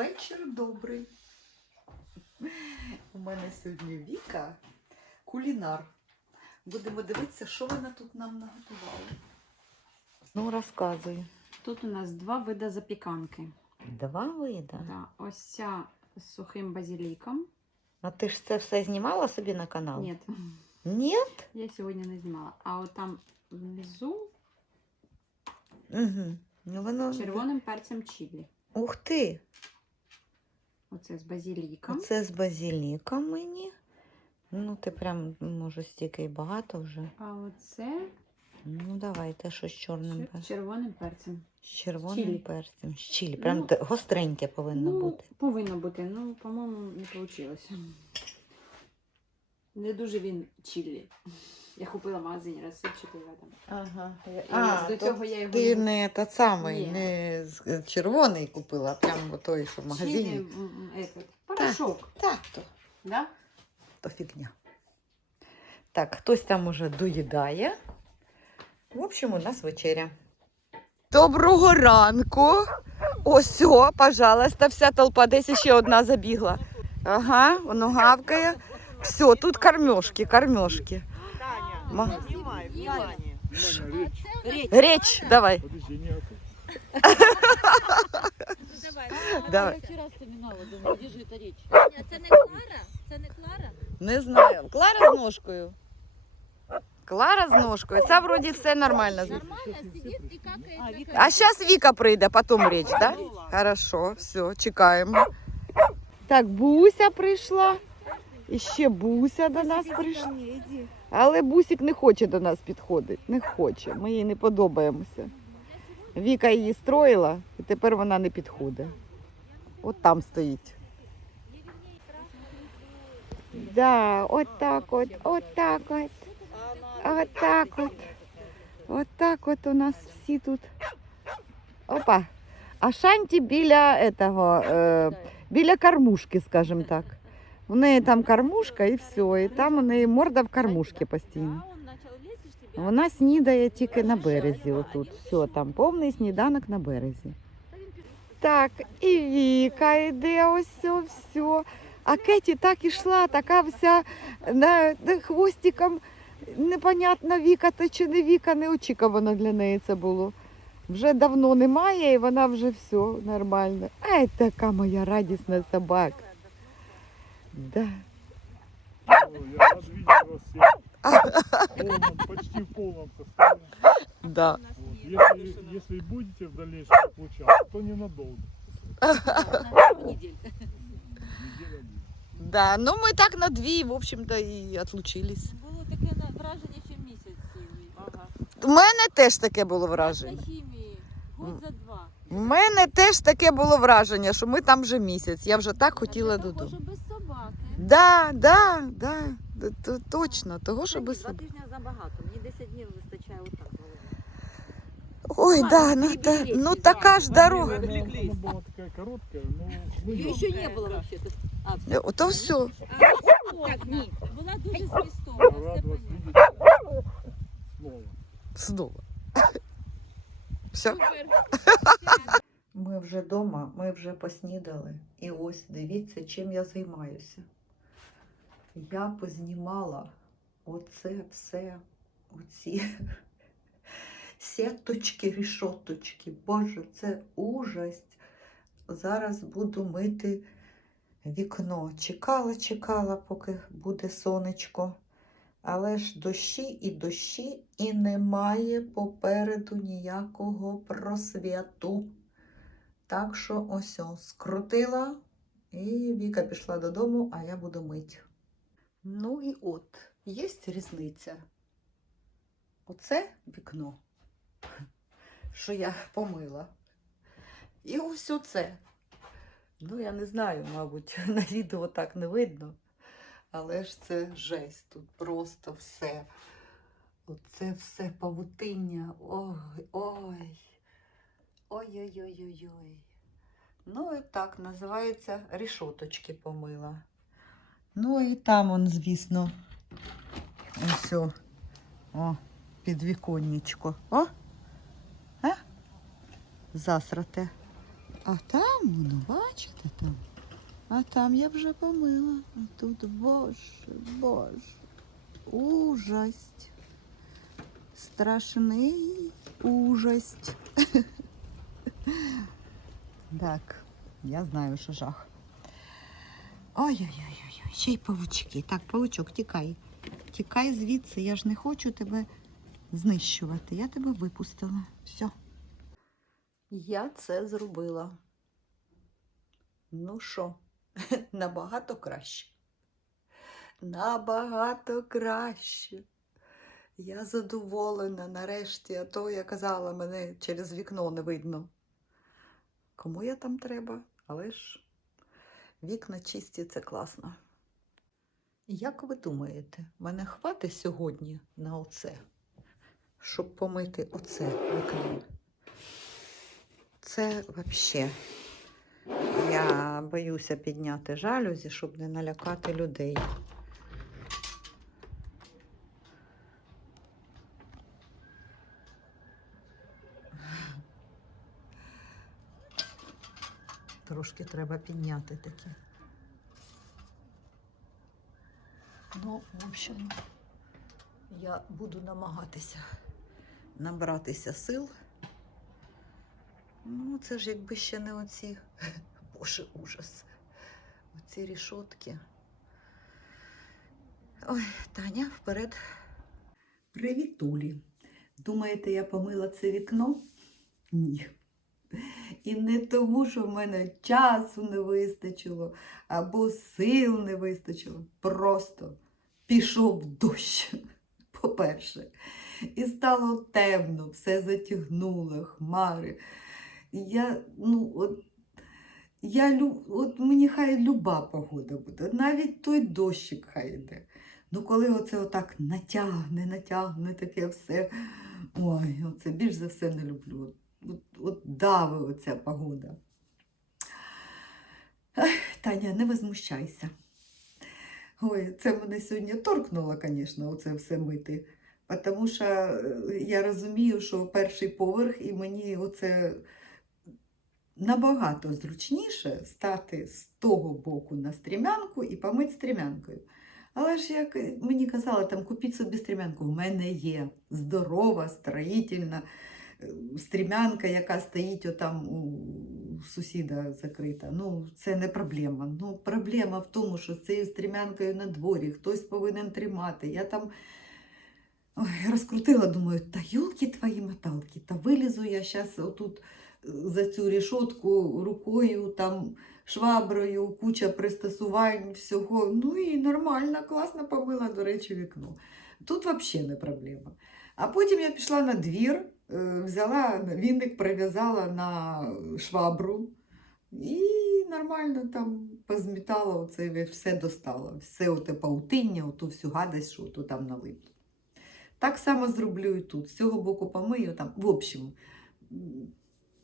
Вечір добрий. У мене сьогодні Віка, кулінар. Будемо дивитися, що вона тут нам наготувала. Ну, розказуй. Тут у нас два види запіканки. Два види. Да. Ось ця з сухим базиліком. А ти ж це все знімала собі на канал? Ні, Ні? я сьогодні не знімала. А от там внизу Угу. Ну, воно... червоним перцем чилі. Ух ти! Оце з базиліком. Оце з базиліком мені. Ну, ти прям, може, стільки й багато вже. А оце Ну, давай, те, що з чорним перцем. червоним перцем. З червоним чилі. перцем. З чилі. Прям Ну, гостреньке повинно ну, бути. повинно бути. Ну, по-моєму, не вийшло. Не дуже він чилі. Я купила в магазині розсипчатий там. Ага. А, до цього я його Ти не- та самий, Ні. не з- е, червоний купила, а прямо той, що в магазині. М, м, этот, порошок. Так, то, Да? то фігня. Так, хтось там уже доїдає. В общем, у нас вечеря. Доброго ранку. Ось, о, пожалуйста, вся толпа десь ще одна забігла. Ага, воно гавкає. Все, тут кормежки, кормежки. Таня, Ма- внимай, внимание. Речь, давай. Подожди, не опять. Давай. Я вчора вспоминала, думаю, де ж та річ? Ні, Це не Клара? Це не Клара? Не знаю. Клара з ножкою. Клара з ножкою. Це вроді все нормально. Нормально сидить і какає. А, Віка. А зараз Віка прийде, потім річ, так? Да? Хорошо, все, чекаємо. Так, Буся прийшла. І ще Буся до нас прийшла. Але Бусик не хоче до нас підходити. Не хоче. Ми їй не подобаємося. Віка її строїла, і тепер вона не підходить. От там стоїть. Да, от так от, от так от. От так от. От так от у нас всі тут. Опа. А Шанті біля этого, е, біля кормушки, скажімо так. У неї там кормушка і все. І там у неї морда в кормушці постійно. Вона снідає тільки на березі. Отут. Все, там повний сніданок на березі. Так, і Віка йде, ось все, все. А Кеті так ішла, така вся на, на хвостиком. Непонятно, Віка то чи не Віка, неочікувано для неї це було. Вже давно немає, і вона вже все нормально. Ай, така моя радісна собака. Да. О, Я рад видеть вас всех полном, почти в полном составе. Да. Вот. Если, если будете в дальнейшем отлучаться, то ненадолго. На неділю. Неделя будет. Да. Ну ми так на дві, в общем-то, і отлучились. Було таке на- враження, що місяць цілий. Ага. У мене теж таке було На враження. хімії. Год за два. У мене теж таке було враження, що ми там вже місяць. Я вже так хотіла додому. Без Да, да, да, т- точно, того, що без Два тижні забагато. Мені 10 днів вистачає отак. Ой, да, ну, та, ну така ж дорога. Она, была такая короткая, но мы Її ще не було взагалі. А, все. Ото все. Так, ні. Була дуже снова. Знову. Все. Ми вже вдома, ми вже поснідали. І ось дивіться, чим я займаюся. Я познімала оце все, оці сіточки, рішоточки. Боже, це ужасть. Зараз буду мити вікно. Чекала, чекала, поки буде сонечко. Але ж дощі і дощі, і немає попереду ніякого просвіту. Так що ось скрутила, і Віка пішла додому, а я буду мити. Ну і от, є різниця. Оце вікно, що я помила. І ось оце. Ну, я не знаю, мабуть, на відео так не видно. Але ж це жесть, тут просто все. Оце все павутиння. Ой, ой. Ой-ой-ой-ой-ой. Ну і так, називається рішоточки помила. Ну і там он, звісно. Ось. О, о підвіконничко. О! А? Засрате. А там, ну, бачите, там? А там я вже помила. А тут боже, боже. Ужасть. Страшний ужасть. Так, я знаю, що жах. Ой-ой-ой, ще й павучки. Так, павучок, тікай. Тікай звідси, я ж не хочу тебе знищувати. Я тебе випустила. Все. Я це зробила. Ну що, набагато краще. Набагато краще. Я задоволена нарешті, а то я казала, мене через вікно не видно. Кому я там треба? Але ж вікна чисті це класно. Як ви думаєте, мене хватить сьогодні на оце, щоб помити оце вікно? Це взагалі. Я боюся підняти жалюзі, щоб не налякати людей. Трошки треба підняти таке. Ну, в общем, я буду намагатися набратися сил. Ну, це ж якби ще не оці. Боже, ужас. Оці рішотки. Ой, Таня, вперед. Привіт, Улі. Думаєте, я помила це вікно? Ні. І не тому, що в мене часу не вистачило або сил не вистачило. Просто пішов дощ, по-перше. І стало темно, все затягнуло, хмари. Я, ну, от, я, лю- от мені хай люба погода буде, навіть той дощик хай йде. Ну, коли оце отак натягне, натягне таке все. Ой, оце більш за все не люблю. От, от дави оця погода. Таня, не возмущайся. Ой, це мене сьогодні торкнуло, звісно, оце все мити. Тому що е, я розумію, що перший поверх, і мені оце набагато зручніше стати з того боку на стрімянку і помити стрімянкою. Але ж, як мені казали, там купіть собі стрімянку. У мене є здорова, строїтельна стрімянка, яка стоїть отам у сусіда закрита. Ну, це не проблема. Ну, проблема в тому, що з цією стрімянкою на дворі хтось повинен тримати. Я там ой, розкрутила, думаю, та йолки твої моталки, та вилізу я зараз отут е, за цю рішотку рукою, там шваброю, куча пристосувань, всього. Ну і нормально, класно помила, до речі, вікно. Тут взагалі не проблема. А потім я пішла на двір, е, взяла віник, прив'язала на швабру і нормально там позмітала оце, все достала. Все оте паутиння, оту всю гадость, що то там налипло. Так само зроблю і тут. З цього боку помию там. В общем,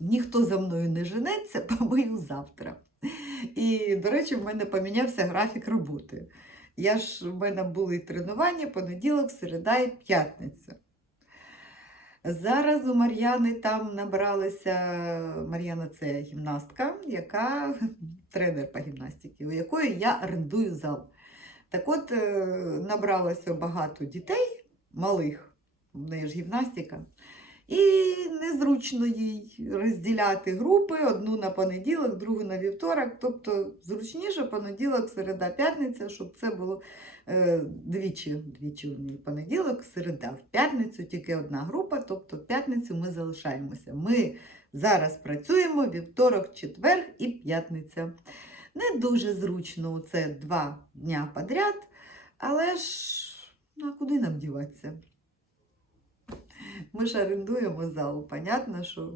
ніхто за мною не женеться, помию завтра. І, до речі, в мене помінявся графік роботи. Я ж, в мене були тренування понеділок, середа і п'ятниця. Зараз у Мар'яни там набралися, Мар'яна це гімнастка, яка тренер по гімнастиці, у якої я орендую зал. Так от е, набралося багато дітей малих, в неї ж гімнастика. І незручно їй розділяти групи одну на понеділок, другу на вівторок. Тобто зручніше понеділок, середа, п'ятниця, щоб це було е, двічі, двічі у неї понеділок, середа. В п'ятницю тільки одна група, тобто в п'ятницю ми залишаємося. Ми зараз працюємо вівторок, четвер і п'ятниця. Не дуже зручно це два дня подряд, але ж ну, а куди нам діватися? Ми ж орендуємо зал, понятно, що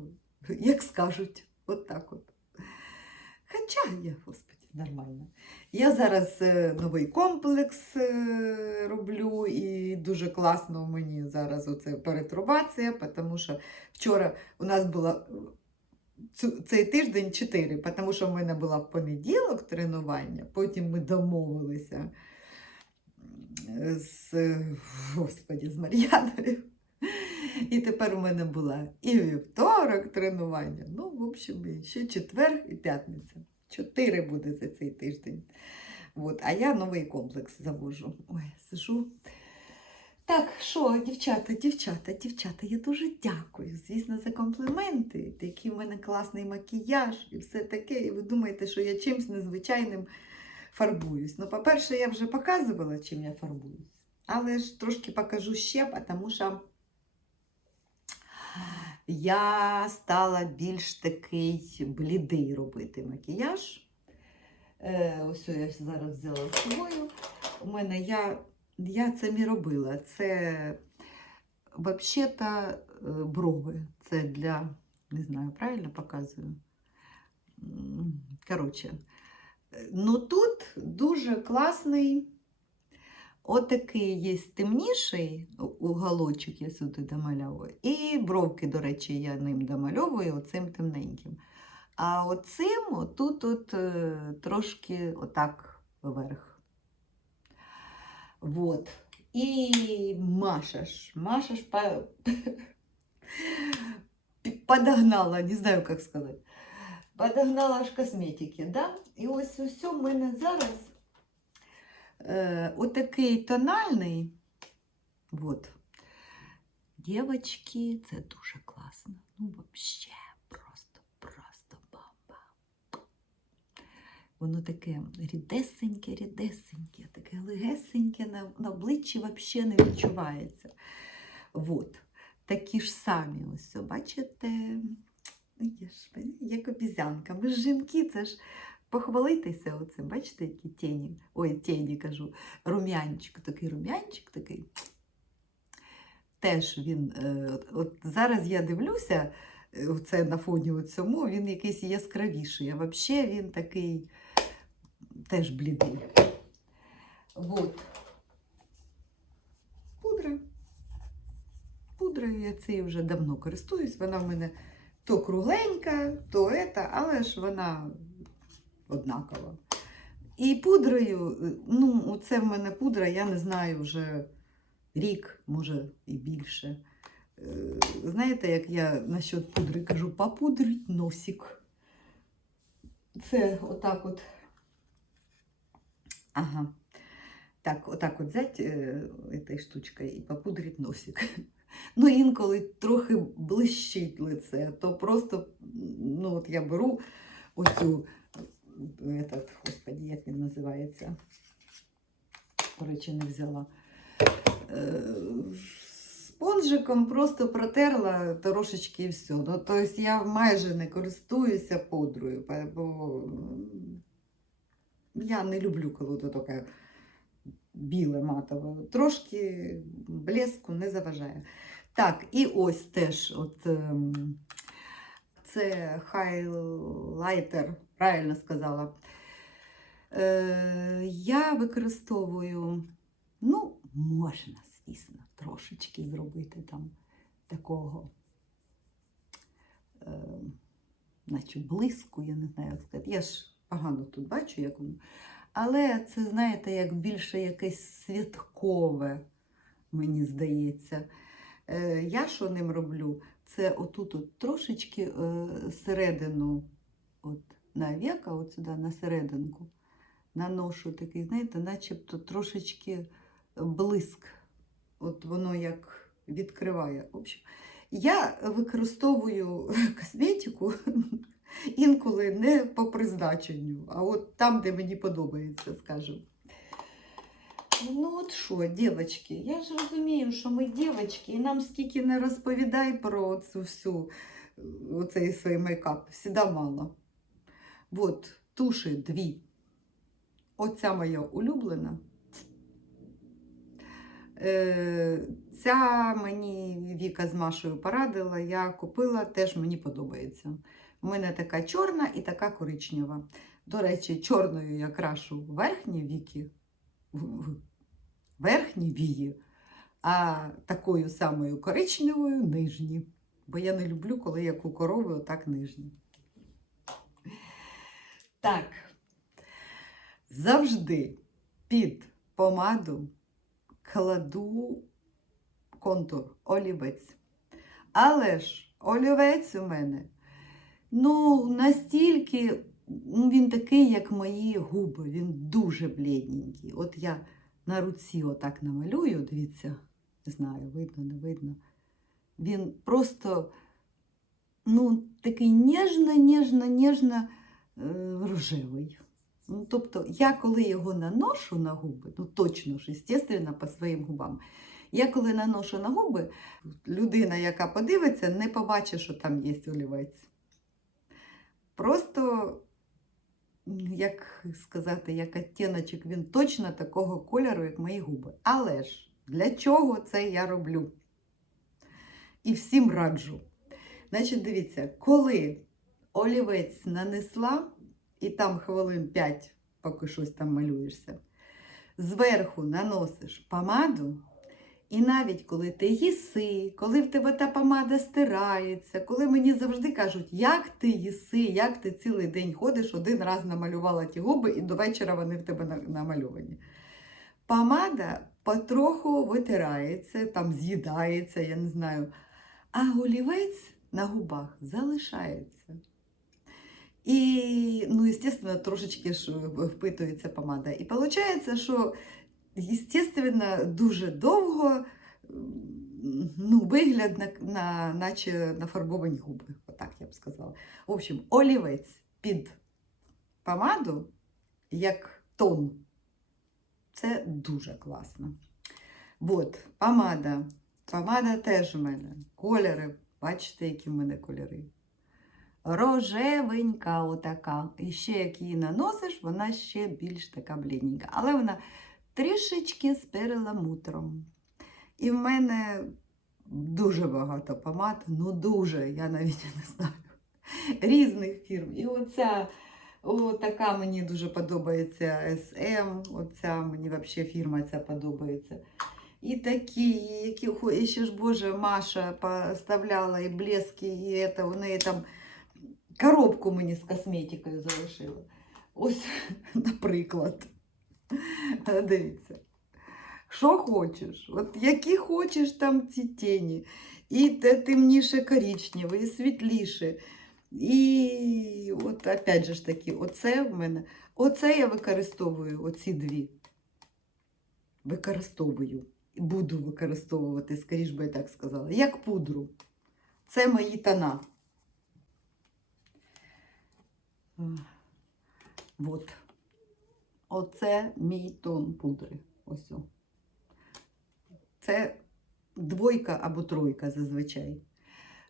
як скажуть, от так от. Хоча я, господи, нормально. Я зараз е, новий комплекс е, роблю, і дуже класно мені зараз оце перетрубація, тому що вчора у нас була цей тиждень 4, тому що в мене була в понеділок тренування, потім ми домовилися е, з, господі, з Мар'яною. І тепер у мене була і вівторок тренування. Ну, в общем, ще четвер і п'ятниця. Чотири буде за цей тиждень. От, а я новий комплекс завожу. Ой, сижу. Так, що, дівчата, дівчата, дівчата, я дуже дякую, звісно, за компліменти. Який в мене класний макіяж і все таке. І ви думаєте, що я чимось незвичайним фарбуюсь. Ну, по-перше, я вже показувала, чим я фарбуюсь. Але ж трошки покажу ще, тому що я стала більш такий блідий робити макіяж. Е, ось я зараз взяла з собою. У мене я, я це не робила. Це взагалі-то е, брови. Це для, не знаю, правильно показую. Коротше, е, ну тут дуже класний. Отакий є темніший уголочок, я сюди домальовую. І бровки, до речі, я ним домальовую оцим темненьким. А оцим тут от, е, трошки отак вверх. Вот. І машеш, машеш, по... подогнала, не знаю, як сказати. Подогнала аж косметики, да? І ось усе в мене зараз е, отакий тональний. Вот. Дівочки, це дуже класно. Ну, взагалі, просто, просто бомба. Воно таке рідесеньке, рідесеньке, таке легесеньке на, на обличчі взагалі не відчувається. Вот. Такі ж самі ось, бачите? Як обізянка. Ми ж жінки, це ж похвалитися оцим. Бачите, які тіні? Ой, тіні кажу. Рум'янчик, такий рум'янчик такий. Теж він, е, от зараз я дивлюся, е, це на фоні цьому, він якийсь яскравіший, а взагалі він такий теж блідий. Вот. Пудра. Пудрою я цією вже давно користуюсь. Вона в мене то кругленька, то ета, але ж вона однакова. І пудрою, ну, це в мене пудра, я не знаю вже рік, може і більше. Е, Знаєте, як я насчет пудри кажу, попудрить носик. Це отак от. Ага. Так, отак от взяти е, этой штучкою і попудрить носик. Ну, інколи трохи блищить лице, то просто, ну, от я беру оцю, этот, господи, як він називається. Речі, не взяла. Е, Спонжиком просто протерла трошечки і все. Ну, тобто я майже не користуюся пудрою, бо я не люблю, коли то таке біле матове. Трошки блеску не заважає. Так, і ось теж от, ем, це хайлайтер, правильно сказала. Е, я використовую, ну, можна, звісно, трошечки зробити там такого, е, наче блиску, я не знаю, як сказати. Я ж погано тут бачу, як воно. Але це, знаєте, як більше якесь святкове, мені здається. Е, я що ним роблю? Це отут от трошечки е, середину, от на века, от сюди, на серединку, наношу такий, знаєте, начебто трошечки блиск. От воно як відкриває. В общем, я використовую косметику інколи не по призначенню, а от там, де мені подобається, скажімо. Ну от що, дівчатки, я ж розумію, що ми дівчатки, і нам скільки не розповідай про цю всю оцей свій мейкап, всіда мало. От, туші дві. Оця моя улюблена. Е, ця мені Віка з Машою порадила, я купила, теж мені подобається. У мене така чорна і така коричнева. До речі, чорною я крашу верхні віки, верхні вії, а такою самою коричневою нижні. Бо я не люблю, коли як у корови отак нижні. Так, завжди під помаду кладу контур, олівець. Але ж олівець у мене ну, настільки він такий, як мої губи, він дуже блідненький. От я на руці отак намалюю, дивіться, не знаю, видно, не видно. Він просто ну, такий ніжно, ніжно, ніжно рожевий. Ну, тобто, я коли його наношу на губи, ну точно ж, естественно, по своїм губам. Я коли наношу на губи, людина, яка подивиться, не побачить, що там є олівець. Просто, як сказати, як оттіночок, він точно такого кольору, як мої губи. Але ж для чого це я роблю? І всім раджу. Значить, дивіться, коли олівець нанесла, і там хвилин 5, поки щось там малюєшся, зверху наносиш помаду, і навіть коли ти їси, коли в тебе та помада стирається, коли мені завжди кажуть, як ти їси, як ти цілий день ходиш, один раз намалювала ті губи, і до вечора вони в тебе намальовані. Помада потроху витирається, там з'їдається, я не знаю. А олівець на губах залишається. І, ну, естественно, трошечки ж впитується помада. І виходить, що, естественно, дуже довго ну, вигляд на, на, наче нафарбовані губи. Отак я б сказала. В общем, олівець під помаду як тон. Це дуже класно. От, помада. Помада теж у мене. Кольори. Бачите, які в мене кольори. Рожевенька отака. І ще як її наносиш, вона ще більш така блідненька. Але вона трішечки з переламутром. І в мене дуже багато помад, ну дуже, я навіть не знаю, різних фірм. І оця така мені дуже подобається SM, оця мені взагалі фірма ця подобається. І такі, і ще ж Боже, Маша поставляла і блески, і це, у неї там коробку мені з косметикою залишила. Ось, наприклад. Дивіться. Що хочеш? От які хочеш там ці тіні. І темніше коричневе, і світліше. І от опять же ж таки, оце в мене. Оце я використовую, оці дві. Використовую. Буду використовувати, скоріш би я так сказала, як пудру. Це мої тона. От. Оце мій тон пудри. Ось. о. Це двойка або тройка зазвичай.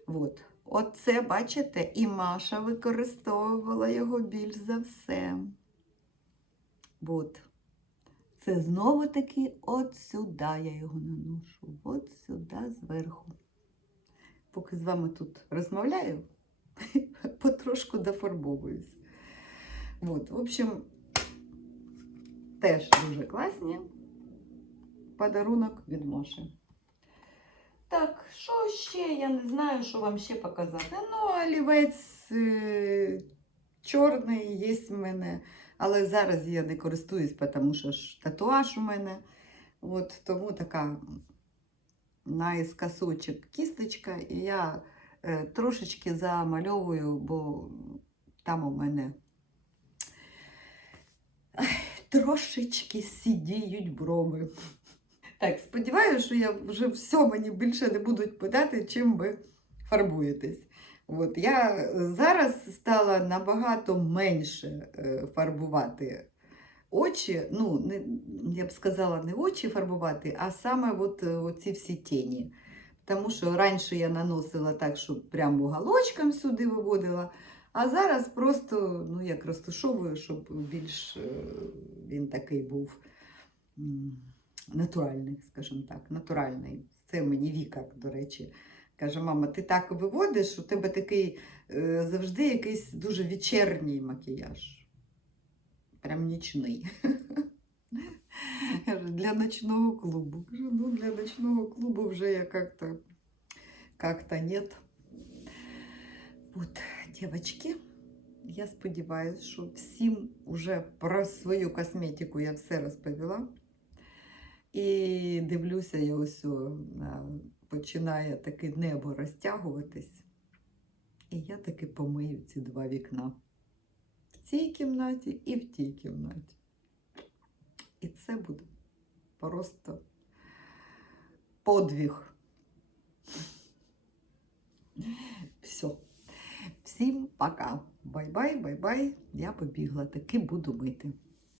От. Оце, бачите, і Маша використовувала його більш за все. От. Це знову таки от сюди я його наношу. От сюди зверху. Поки з вами тут розмовляю, потрошку дофарбовуюсь. От, в общем, теж дуже класні. Подарунок від Моші. Так, що ще? Я не знаю, що вам ще показати. Ну, олівець е, чорний є в мене, але зараз я не користуюсь, тому що ж татуаж у мене. От, тому така наискосочок кісточка, і я е, трошечки замальовую, бо там у мене трошечки сидіють брови. Так, сподіваюся, що я вже все мені більше не будуть питати, чим ви фарбуєтесь. От, я зараз стала набагато менше е, фарбувати очі. Ну, не, я б сказала, не очі фарбувати, а саме от, е, оці всі тіні. Тому що раніше я наносила так, що прямо уголочком сюди виводила, а зараз просто ну, як розташовую, щоб більш е, він такий був. натуральний, скажімо так, натуральний. Це мені Віка, до речі, каже: мама, ти так виводиш, у тебе такий е, завжди якийсь дуже вечірній макіяж. Прям нічний. Для ночного клубу. Кажу, ну для ночного клубу вже я как-то как-то нет. От, дівчатки, я сподіваюся, що всім уже про свою косметику я все розповіла. І дивлюся, я ось о, починає таке небо розтягуватись. І я таки помию ці два вікна в цій кімнаті, і в тій кімнаті. І це буде просто подвиг. Все. Всім пока. Бай-бай, бай-бай. Я побігла, таки буду мити.